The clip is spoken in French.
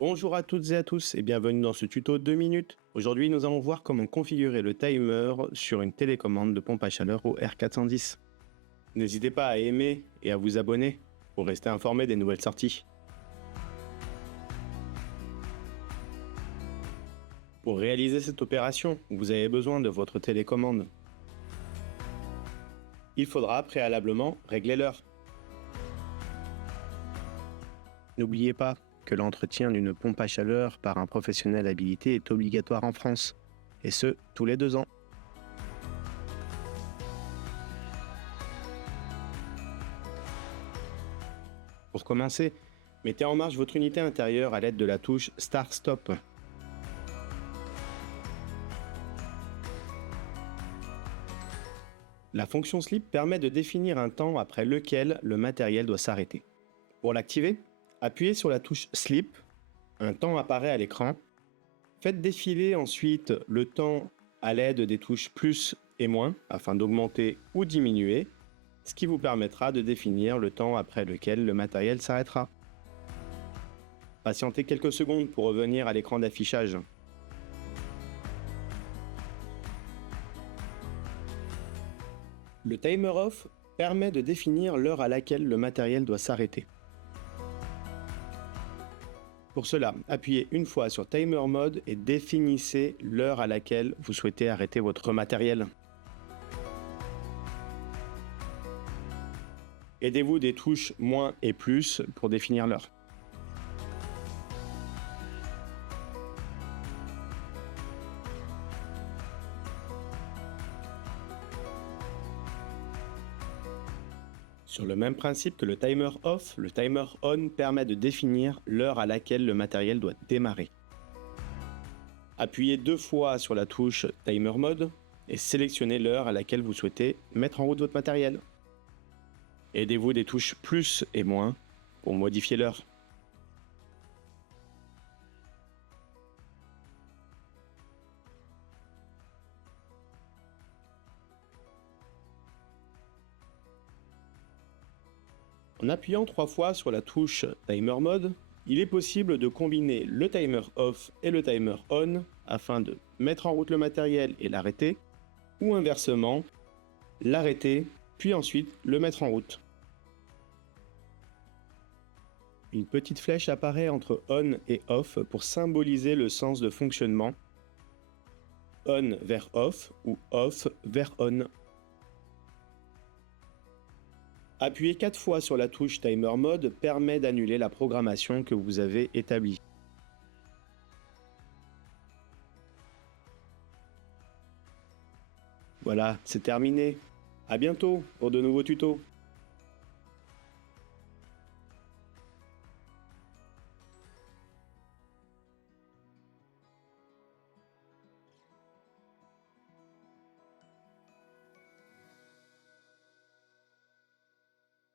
Bonjour à toutes et à tous et bienvenue dans ce tuto 2 minutes. Aujourd'hui, nous allons voir comment configurer le timer sur une télécommande de pompe à chaleur au R410. N'hésitez pas à aimer et à vous abonner pour rester informé des nouvelles sorties. Pour réaliser cette opération, vous avez besoin de votre télécommande. Il faudra préalablement régler l'heure. N'oubliez pas que l'entretien d'une pompe à chaleur par un professionnel habilité est obligatoire en France, et ce, tous les 2 ans. Pour commencer, mettez en marche votre unité intérieure à l'aide de la touche Start Stop. La fonction Sleep permet de définir un temps après lequel le matériel doit s'arrêter. Pour l'activer, appuyez sur la touche Sleep, un temps apparaît à l'écran. Faites défiler ensuite le temps à l'aide des touches plus et moins afin d'augmenter ou diminuer, ce qui vous permettra de définir le temps après lequel le matériel s'arrêtera. Patientez quelques secondes pour revenir à l'écran d'affichage. Le timer off permet de définir l'heure à laquelle le matériel doit s'arrêter. Pour cela, appuyez une fois sur Timer Mode et définissez l'heure à laquelle vous souhaitez arrêter votre matériel. Aidez-vous des touches moins et plus pour définir l'heure. Sur le même principe que le timer off, le timer on permet de définir l'heure à laquelle le matériel doit démarrer. Appuyez 2 fois sur la touche Timer Mode et sélectionnez l'heure à laquelle vous souhaitez mettre en route votre matériel. Aidez-vous des touches plus et moins pour modifier l'heure. En appuyant 3 fois sur la touche Timer Mode, il est possible de combiner le timer off et le timer on afin de mettre en route le matériel et l'arrêter, ou inversement, l'arrêter puis ensuite le mettre en route. Une petite flèche apparaît entre on et off pour symboliser le sens de fonctionnement, on vers off ou off vers on. Appuyer 4 fois sur la touche Timer Mode permet d'annuler la programmation que vous avez établie. Voilà, c'est terminé. À bientôt pour de nouveaux tutos.